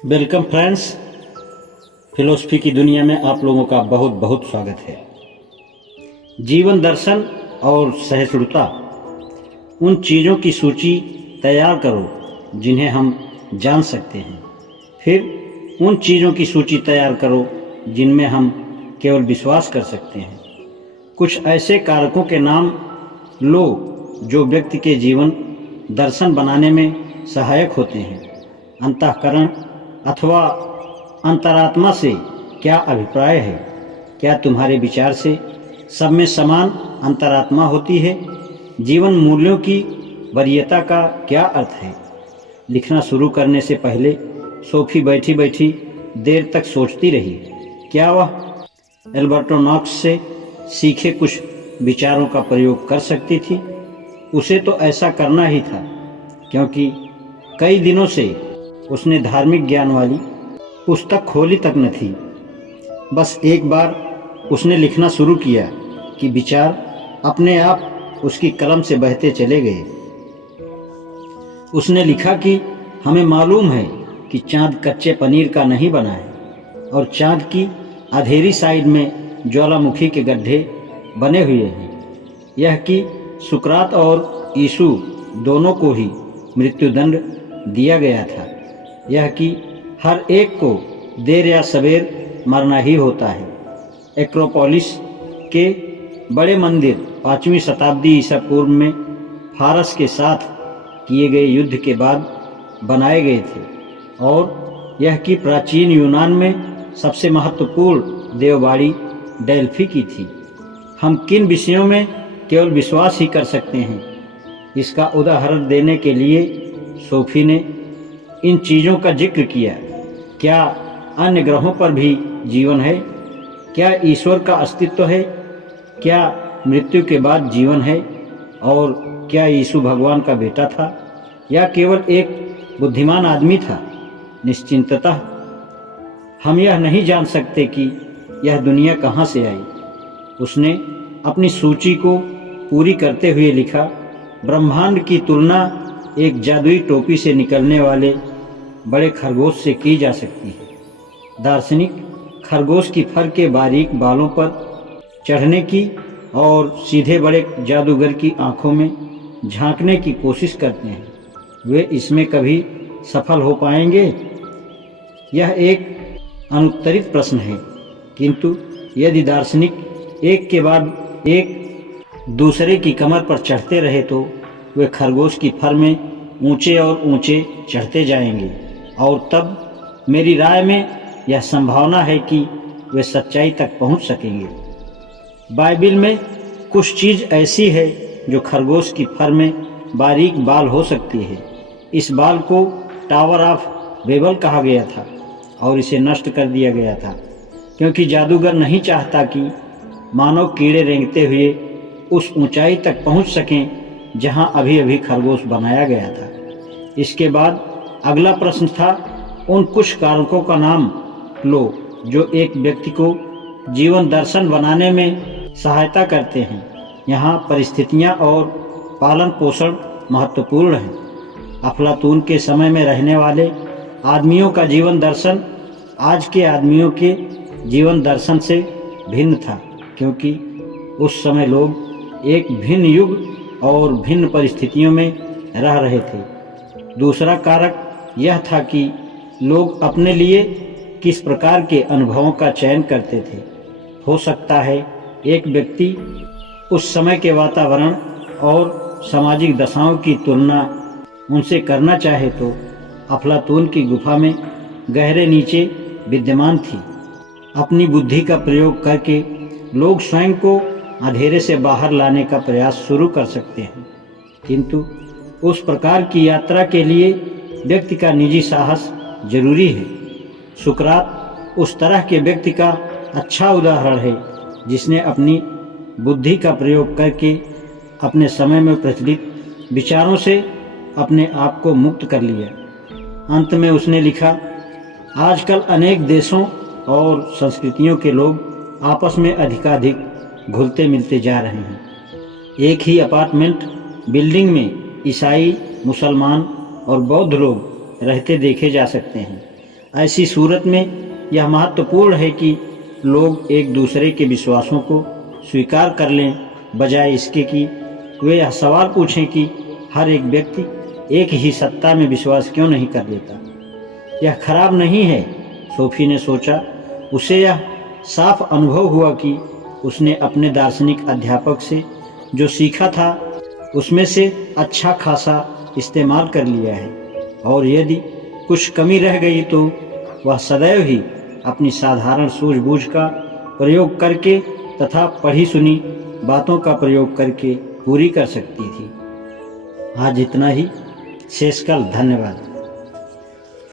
Welcome friends, philosophy की दुनिया में आप लोगों का बहुत बहुत स्वागत है। जीवन दर्शन और सहिष्णुता, उन चीज़ों की सूची तैयार करो जिन्हें हम जान सकते हैं। फिर उन चीज़ों की सूची तैयार करो जिनमें हम केवल विश्वास कर सकते हैं। कुछ ऐसे कारकों के नाम लो जो व्यक्ति के जीवन दर्शन बनाने में सहायक होते हैं। अंतःकरण अथवा अंतरात्मा से क्या अभिप्राय है? क्या तुम्हारे विचार से सब में समान अंतरात्मा होती है? जीवन मूल्यों की वरीयता का क्या अर्थ है? लिखना शुरू करने से पहले सोफी बैठी बैठी देर तक सोचती रही। क्या वह एल्बर्टो नॉक्स से सीखे कुछ विचारों का प्रयोग कर सकती थी? उसे तो ऐसा करना ही था, क्योंकि कई दिनों से उसने धार्मिक ज्ञान वाली पुस्तक खोली तक न थी। बस एक बार उसने लिखना शुरू किया कि विचार अपने आप उसकी कलम से बहते चले गए। उसने लिखा कि हमें मालूम है कि चांद कच्चे पनीर का नहीं बना है और चांद की अंधेरी साइड में ज्वालामुखी के गड्ढे बने हुए हैं। यह कि सुकरात और यीशु दोनों को ही मृत्युदंड दिया गया था। यह कि हर एक को देर या सवेर मरना ही होता है। एक्रोपोलिस के बड़े मंदिर 5वीं शताब्दी ईसा पूर्व में फारस के साथ किए गए युद्ध के बाद बनाए गए थे, और यह कि प्राचीन यूनान में सबसे महत्वपूर्ण देवबाड़ी डेल्फी की थी। हम किन विषयों में केवल विश्वास ही कर सकते हैं, इसका उदाहरण देने के लिए सोफी ने इन चीज़ों का जिक्र किया। क्या अन्य ग्रहों पर भी जीवन है? क्या ईश्वर का अस्तित्व है? क्या मृत्यु के बाद जीवन है? और क्या यीशु भगवान का बेटा था या केवल एक बुद्धिमान आदमी था? निश्चिंततः हम यह नहीं जान सकते कि यह दुनिया कहाँ से आई। उसने अपनी सूची को पूरी करते हुए लिखा, ब्रह्मांड की तुलना एक जादुई टोपी से निकलने वाले बड़े खरगोश से की जा सकती है। दार्शनिक खरगोश की फर के बारीक बालों पर चढ़ने की और सीधे बड़े जादूगर की आंखों में झांकने की कोशिश करते हैं। वे इसमें कभी सफल हो पाएंगे? यह एक अनुत्तरित प्रश्न है, किंतु यदि दार्शनिक एक के बाद एक दूसरे की कमर पर चढ़ते रहे तो वे खरगोश की फर में ऊंचे और ऊंचे चढ़ते जाएंगे, और तब मेरी राय में यह संभावना है कि वे सच्चाई तक पहुंच सकेंगे। बाइबिल में कुछ चीज़ ऐसी है जो खरगोश की फर में बारीक बाल हो सकती है। इस बाल को टावर ऑफ बेबल कहा गया था और इसे नष्ट कर दिया गया था, क्योंकि जादूगर नहीं चाहता कि मानव कीड़े रेंगते हुए उस ऊंचाई तक पहुंच सकें जहां अभी अभी खरगोश बनाया गया था। इसके बाद अगला प्रश्न था, उन कुछ कारकों का नाम लो जो एक व्यक्ति को जीवन दर्शन बनाने में सहायता करते हैं। यहाँ परिस्थितियाँ और पालन पोषण महत्वपूर्ण है। अफलातून के समय में रहने वाले आदमियों का जीवन दर्शन आज के आदमियों के जीवन दर्शन से भिन्न था, क्योंकि उस समय लोग एक भिन्न युग और भिन्न परिस्थितियों में रह रहे थे। दूसरा कारक यह था कि लोग अपने लिए किस प्रकार के अनुभवों का चयन करते थे। हो सकता है एक व्यक्ति उस समय के वातावरण और सामाजिक दशाओं की तुलना उनसे करना चाहे तो अफलातून की गुफा में गहरे नीचे विद्यमान थी। अपनी बुद्धि का प्रयोग करके लोग स्वयं को अंधेरे से बाहर लाने का प्रयास शुरू कर सकते हैं, किंतु उस प्रकार की यात्रा के लिए व्यक्ति का निजी साहस जरूरी है। सुकरात उस तरह के व्यक्ति का अच्छा उदाहरण है जिसने अपनी बुद्धि का प्रयोग करके अपने समय में प्रचलित विचारों से अपने आप को मुक्त कर लिया। अंत में उसने लिखा, आजकल अनेक देशों और संस्कृतियों के लोग आपस में अधिकाधिक घुलते मिलते जा रहे हैं। एक ही अपार्टमेंट बिल्डिंग में ईसाई, मुसलमान और बौद्ध लोग रहते देखे जा सकते हैं। ऐसी सूरत में यह महत्वपूर्ण है कि लोग एक दूसरे के विश्वासों को स्वीकार कर लें, बजाय इसके कि वे यह सवाल पूछें कि हर एक व्यक्ति एक ही सत्ता में विश्वास क्यों नहीं कर लेता। यह खराब नहीं है, सोफी ने सोचा। उसे यह साफ अनुभव हुआ कि उसने अपने दार्शनिक अध्यापक से जो सीखा था उसमें से अच्छा खासा इस्तेमाल कर लिया है, और यदि कुछ कमी रह गई तो वह सदैव ही अपनी साधारण सूझबूझ का प्रयोग करके तथा पढ़ी सुनी बातों का प्रयोग करके पूरी कर सकती थी। आज इतना ही। शेष कल। धन्यवाद।